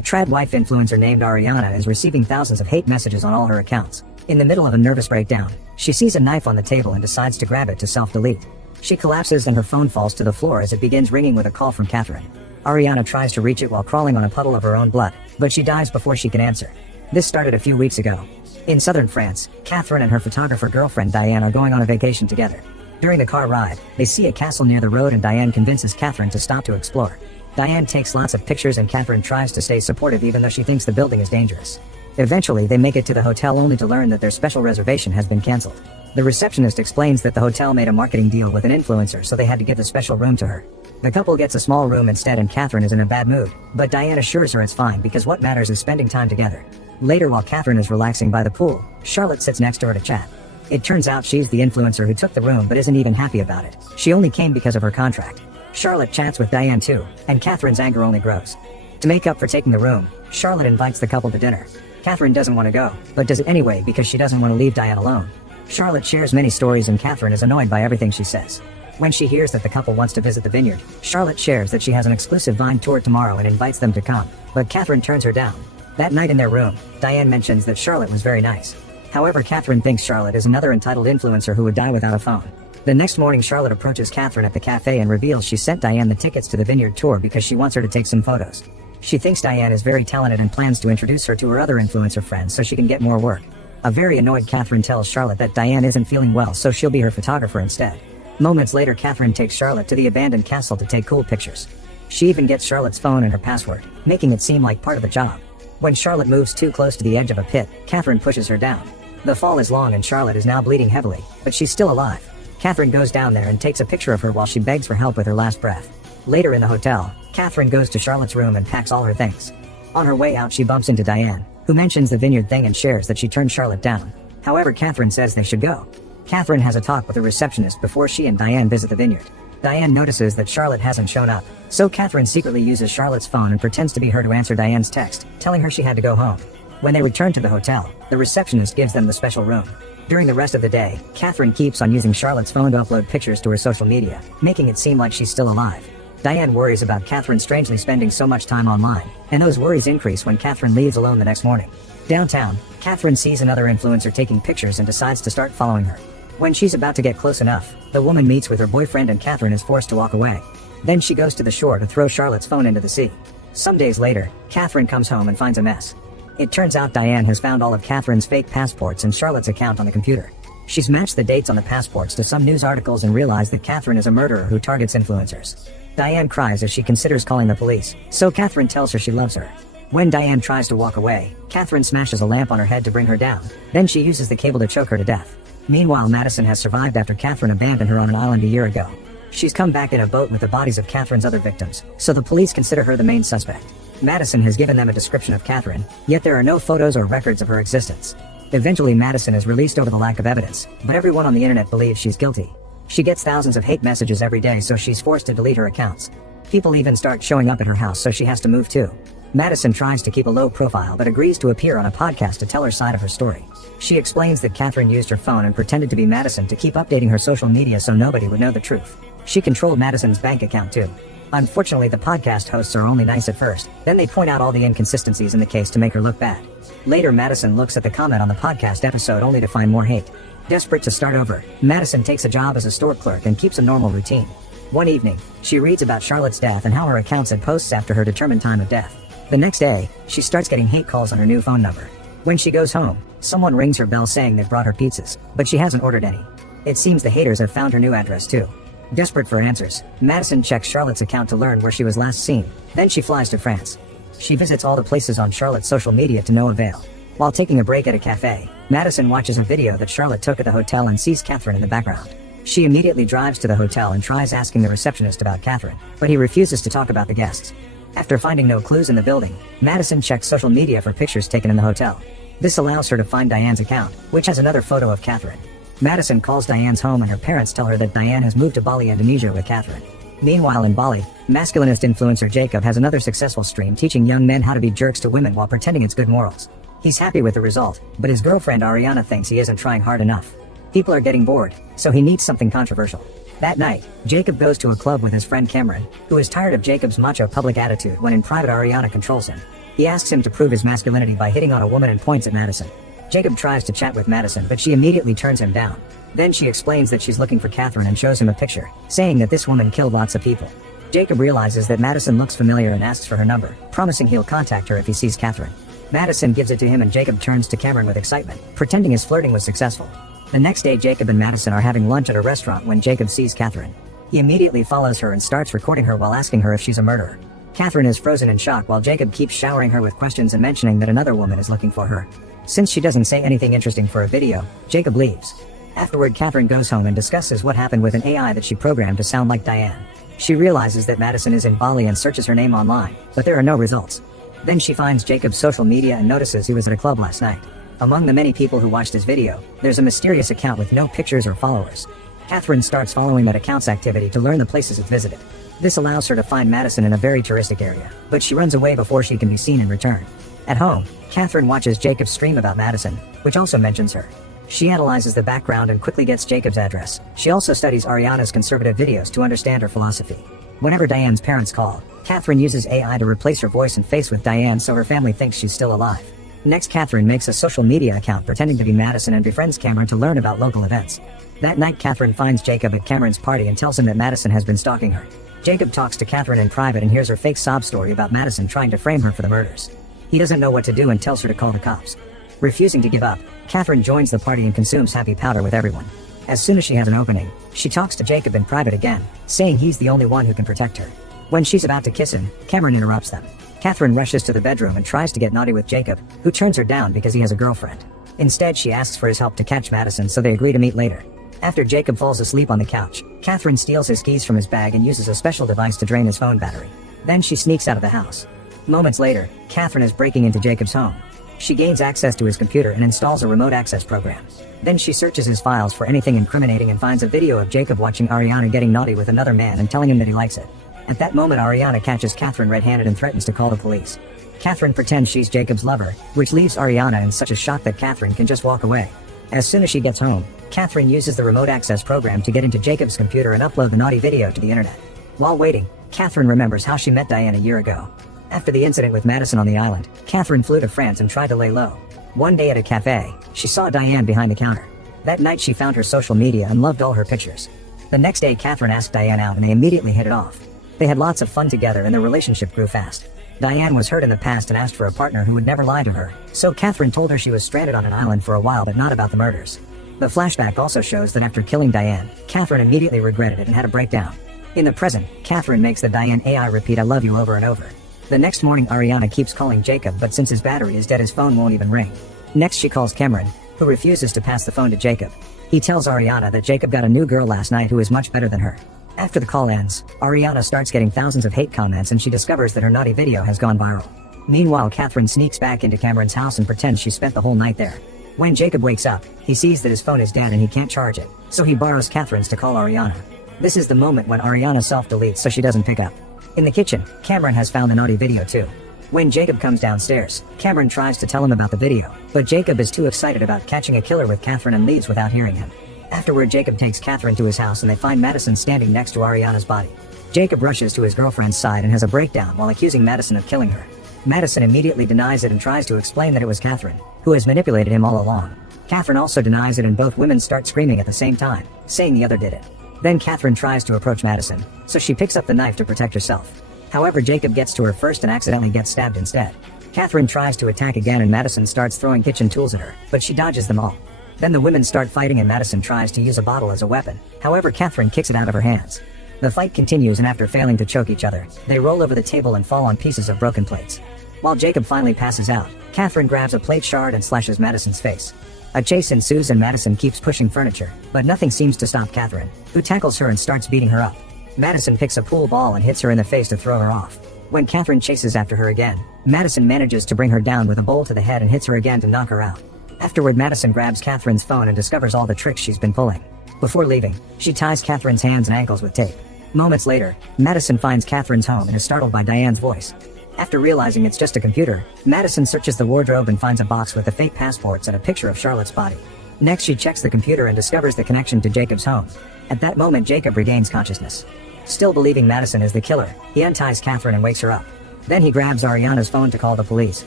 A trad wife influencer named Ariana is receiving thousands of hate messages on all her accounts. In the middle of a nervous breakdown, she sees a knife on the table and decides to grab it to self-delete. She collapses and her phone falls to the floor as it begins ringing with a call from Catherine. Ariana tries to reach it while crawling on a puddle of her own blood, but she dies before she can answer. This started a few weeks ago. In southern France, Catherine and her photographer girlfriend Diane are going on a vacation together. During the car ride, they see a castle near the road and Diane convinces Catherine to stop to explore. Diane takes lots of pictures and Catherine tries to stay supportive even though she thinks the building is dangerous. Eventually they make it to the hotel only to learn that their special reservation has been cancelled. The receptionist explains that the hotel made a marketing deal with an influencer, so they had to give the special room to her. The couple gets a small room instead and Catherine is in a bad mood, but Diane assures her it's fine because what matters is spending time together. Later, while Catherine is relaxing by the pool, Charlotte sits next to her to chat. It turns out she's the influencer who took the room but isn't even happy about it. She only came because of her contract. Charlotte chats with Diane too, and Catherine's anger only grows. To make up for taking the room, Charlotte invites the couple to dinner. Catherine doesn't want to go, but does it anyway because she doesn't want to leave Diane alone. Charlotte shares many stories and Catherine is annoyed by everything she says. When she hears that the couple wants to visit the vineyard, Charlotte shares that she has an exclusive vine tour tomorrow and invites them to come, but Catherine turns her down. That night in their room, Diane mentions that Charlotte was very nice. However, Catherine thinks Charlotte is another entitled influencer who would die without a phone. The next morning, Charlotte approaches Catherine at the cafe and reveals she sent Diane the tickets to the vineyard tour because she wants her to take some photos. She thinks Diane is very talented and plans to introduce her to her other influencer friends so she can get more work. A very annoyed Catherine tells Charlotte that Diane isn't feeling well, so she'll be her photographer instead. Moments later, Catherine takes Charlotte to the abandoned castle to take cool pictures. She even gets Charlotte's phone and her password, making it seem like part of the job. When Charlotte moves too close to the edge of a pit, Catherine pushes her down. The fall is long and Charlotte is now bleeding heavily, but she's still alive. Catherine goes down there and takes a picture of her while she begs for help with her last breath. Later in the hotel, Catherine goes to Charlotte's room and packs all her things. On her way out, she bumps into Diane, who mentions the vineyard thing and shares that she turned Charlotte down. However, Catherine says they should go. Catherine has a talk with the receptionist before she and Diane visit the vineyard. Diane notices that Charlotte hasn't shown up, so Catherine secretly uses Charlotte's phone and pretends to be her to answer Diane's text, telling her she had to go home. When they return to the hotel, the receptionist gives them the special room. During the rest of the day, Catherine keeps on using Charlotte's phone to upload pictures to her social media, making it seem like she's still alive. Diane worries about Catherine strangely spending so much time online, and those worries increase when Catherine leaves alone the next morning. Downtown, Catherine sees another influencer taking pictures and decides to start following her. When she's about to get close enough, the woman meets with her boyfriend and Catherine is forced to walk away. Then she goes to the shore to throw Charlotte's phone into the sea. Some days later, Catherine comes home and finds a mess. It turns out Diane has found all of Catherine's fake passports and Charlotte's account on the computer. She's matched the dates on the passports to some news articles and realized that Catherine is a murderer who targets influencers. Diane cries as she considers calling the police, so Catherine tells her she loves her. When Diane tries to walk away, Catherine smashes a lamp on her head to bring her down. Then she uses the cable to choke her to death. Meanwhile, Madison has survived after Catherine abandoned her on an island a year ago. She's come back in a boat with the bodies of Catherine's other victims, so the police consider her the main suspect. Madison has given them a description of Catherine, yet there are no photos or records of her existence. Eventually, Madison is released over the lack of evidence, but everyone on the internet believes she's guilty. She gets thousands of hate messages every day, so she's forced to delete her accounts. People even start showing up at her house, so she has to move too. Madison tries to keep a low profile but agrees to appear on a podcast to tell her side of her story. She explains that Catherine used her phone and pretended to be Madison to keep updating her social media so nobody would know the truth. She controlled Madison's bank account too. Unfortunately, the podcast hosts are only nice at first, then they point out all the inconsistencies in the case to make her look bad. Later, Madison looks at the comment on the podcast episode only to find more hate. Desperate to start over, Madison takes a job as a store clerk and keeps a normal routine. One evening, she reads about Charlotte's death and how her account said posts after her determined time of death. The next day, she starts getting hate calls on her new phone number. When she goes home, someone rings her bell saying they brought her pizzas, but she hasn't ordered any. It seems the haters have found her new address too. Desperate for answers, Madison checks Charlotte's account to learn where she was last seen. Then she flies to France. She visits all the places on Charlotte's social media to no avail. While taking a break at a cafe, Madison watches a video that Charlotte took at the hotel and sees Catherine in the background. She immediately drives to the hotel and tries asking the receptionist about Catherine, but he refuses to talk about the guests. After finding no clues in the building, Madison checks social media for pictures taken in the hotel. This allows her to find Diane's account, which has another photo of Catherine. Madison calls Diane's home and her parents tell her that Diane has moved to Bali, Indonesia with Catherine. Meanwhile in Bali, masculinist influencer Jacob has another successful stream teaching young men how to be jerks to women while pretending it's good morals. He's happy with the result, but his girlfriend Ariana thinks he isn't trying hard enough. People are getting bored, so he needs something controversial. That night, Jacob goes to a club with his friend Cameron, who is tired of Jacob's macho public attitude when in private Ariana controls him. He asks him to prove his masculinity by hitting on a woman and points at Madison. Jacob tries to chat with Madison, but she immediately turns him down. Then she explains that she's looking for Catherine and shows him a picture, saying that this woman killed lots of people. Jacob realizes that Madison looks familiar and asks for her number, promising he'll contact her if he sees Catherine. Madison gives it to him and Jacob turns to Cameron with excitement, pretending his flirting was successful. The next day Jacob and Madison are having lunch at a restaurant when Jacob sees Catherine. He immediately follows her and starts recording her while asking her if she's a murderer. Catherine is frozen in shock while Jacob keeps showering her with questions and mentioning that another woman is looking for her. Since she doesn't say anything interesting for a video, Jacob leaves. Afterward, Catherine goes home and discusses what happened with an AI that she programmed to sound like Diane. She realizes that Madison is in Bali and searches her name online, but there are no results. Then she finds Jacob's social media and notices he was at a club last night. Among the many people who watched his video, there's a mysterious account with no pictures or followers. Catherine starts following that account's activity to learn the places it visited. This allows her to find Madison in a very touristic area, but she runs away before she can be seen and return. At home, Catherine watches Jacob stream about Madison, which also mentions her. She analyzes the background and quickly gets Jacob's address. She also studies Ariana's conservative videos to understand her philosophy. Whenever Diane's parents call, Catherine uses AI to replace her voice and face with Diane so her family thinks she's still alive. Next, Catherine makes a social media account pretending to be Madison and befriends Cameron to learn about local events. That night, Catherine finds Jacob at Cameron's party and tells him that Madison has been stalking her. Jacob talks to Catherine in private and hears her fake sob story about Madison trying to frame her for the murders. He doesn't know what to do and tells her to call the cops. Refusing to give up, Catherine joins the party and consumes happy powder with everyone. As soon as she has an opening, she talks to Jacob in private again, saying he's the only one who can protect her. When she's about to kiss him, Cameron interrupts them. Catherine rushes to the bedroom and tries to get naughty with Jacob, who turns her down because he has a girlfriend. Instead, she asks for his help to catch Madison, so they agree to meet later. After Jacob falls asleep on the couch, Catherine steals his keys from his bag and uses a special device to drain his phone battery. Then she sneaks out of the house. Moments later, Catherine is breaking into Jacob's home. She gains access to his computer and installs a remote access program. Then she searches his files for anything incriminating and finds a video of Jacob watching Ariana getting naughty with another man and telling him that he likes it. At that moment, Ariana catches Catherine red-handed and threatens to call the police. Catherine pretends she's Jacob's lover, which leaves Ariana in such a shock that Catherine can just walk away. As soon as she gets home, Catherine uses the remote access program to get into Jacob's computer and upload the naughty video to the internet. While waiting, Catherine remembers how she met Diane a year ago. After the incident with Madison on the island, Catherine flew to France and tried to lay low. One day at a cafe, she saw Diane behind the counter. That night she found her social media and loved all her pictures. The next day, Catherine asked Diane out and they immediately hit it off. They had lots of fun together and their relationship grew fast. Diane was hurt in the past and asked for a partner who would never lie to her, so Catherine told her she was stranded on an island for a while but not about the murders. The flashback also shows that after killing Diane, Catherine immediately regretted it and had a breakdown. In the present, Catherine makes the Diane AI repeat "I love you" over and over. The next morning, Ariana keeps calling Jacob, but since his battery is dead his phone won't even ring. Next she calls Cameron, who refuses to pass the phone to Jacob. He tells Ariana that Jacob got a new girl last night who is much better than her. After the call ends, Ariana starts getting thousands of hate comments and she discovers that her naughty video has gone viral. Meanwhile, Catherine sneaks back into Cameron's house and pretends she spent the whole night there. When Jacob wakes up, he sees that his phone is dead and he can't charge it, so he borrows Catherine's to call Ariana. This is the moment when Ariana self-deletes so she doesn't pick up. In the kitchen, Cameron has found the naughty video too. When Jacob comes downstairs, Cameron tries to tell him about the video, but Jacob is too excited about catching a killer with Catherine and leaves without hearing him. Afterward, Jacob takes Catherine to his house and they find Madison standing next to Ariana's body. Jacob rushes to his girlfriend's side and has a breakdown while accusing Madison of killing her. Madison immediately denies it and tries to explain that it was Catherine, who has manipulated him all along. Catherine also denies it and both women start screaming at the same time, saying the other did it. Then Catherine tries to approach Madison, so she picks up the knife to protect herself. However, Jacob gets to her first and accidentally gets stabbed instead. Catherine tries to attack again and Madison starts throwing kitchen tools at her, but she dodges them all. Then the women start fighting and Madison tries to use a bottle as a weapon. However, Catherine kicks it out of her hands. The fight continues and after failing to choke each other, they roll over the table and fall on pieces of broken plates. While Jacob finally passes out, Catherine grabs a plate shard and slashes Madison's face. A chase ensues and Madison keeps pushing furniture, but nothing seems to stop Catherine, who tackles her and starts beating her up. Madison picks a pool ball and hits her in the face to throw her off. When Catherine chases after her again, Madison manages to bring her down with a bowl to the head and hits her again to knock her out. Afterward, Madison grabs Catherine's phone and discovers all the tricks she's been pulling. Before leaving, she ties Catherine's hands and ankles with tape. Moments later, Madison finds Catherine's home and is startled by Diane's voice. After realizing it's just a computer, Madison searches the wardrobe and finds a box with the fake passports and a picture of Charlotte's body. Next she checks the computer and discovers the connection to Jacob's home. At that moment Jacob regains consciousness. Still believing Madison is the killer, he unties Catherine and wakes her up. Then he grabs Ariana's phone to call the police,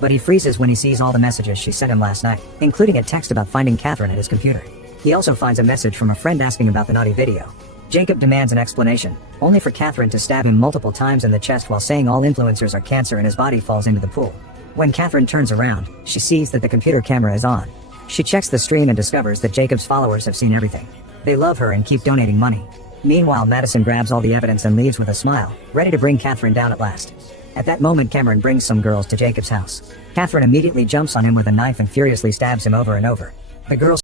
but he freezes when he sees all the messages she sent him last night, including a text about finding Catherine at his computer. He also finds a message from a friend asking about the naughty video. Jacob demands an explanation, only for Catherine to stab him multiple times in the chest while saying all influencers are cancer and his body falls into the pool. When Catherine turns around, she sees that the computer camera is on. She checks the stream and discovers that Jacob's followers have seen everything. They love her and keep donating money. Meanwhile Madison grabs all the evidence and leaves with a smile, ready to bring Catherine down at last. At that moment Cameron brings some girls to Jacob's house. Catherine immediately jumps on him with a knife and furiously stabs him over and over. The girls